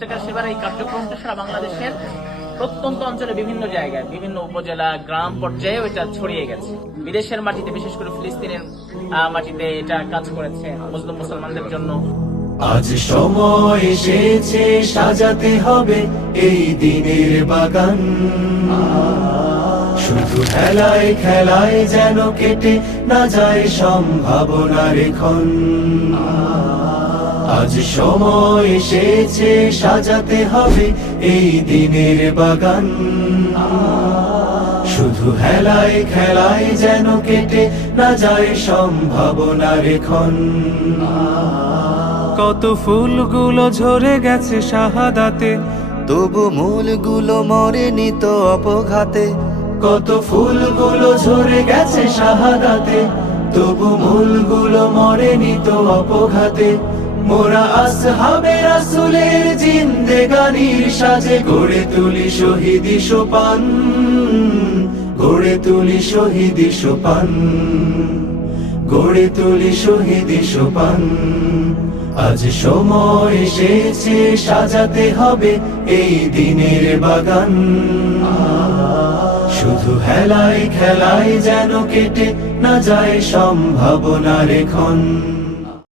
টাকার সেবার এই কার্যক্রমটা সারা বাংলাদেশের প্রত্যন্ত অঞ্চলে বিভিন্ন জায়গায়, বিভিন্ন উপজেলা, গ্রাম পর্যায়েও এটা ছড়িয়ে গেছে। বিদেশের মাটিতে, বিশেষ করে ফিলিস্তিনের মাটিতে এটা কাজ করেছে মুসলিম মুসলমানদের জন্য। আজ সময় এসেছে সাজাতে হবে এই দিনের বাগান, শুধু খেলায় খেলায় যেন কেটে না যায় সম্ভাবনার ক্ষণ। আজ সময় এসেছে সাজাতে হবে এই দিনের বাগান, শুধু হেলায় খেলায় যেন কেটে না যায় সম্ভাবনার ক্ষণ। কত ফুলগুলো ঝরে গেছে শাহাদাতে, তবু মূলগুলো মরেনি তো অপঘাতে। কত ফুলগুলো ঝরে গেছে শাহাদাতে, তবু মূলগুলো মরেনি তো অপঘাতে। মোরা আসহাবে রাসূলের জিন্দেগানির সাজে গড়ে তুলি শহীদি সোপান, গড়ে তুলি শহীদি সোপান, গড়ে তুলি শহীদি সোপান। আজ সময় এসেছে সাজাতে হবে এই দিনের বাগান, শুধু হেলায় খেলায় যেন কেটে না যায় সম্ভাবনার ক্ষণ।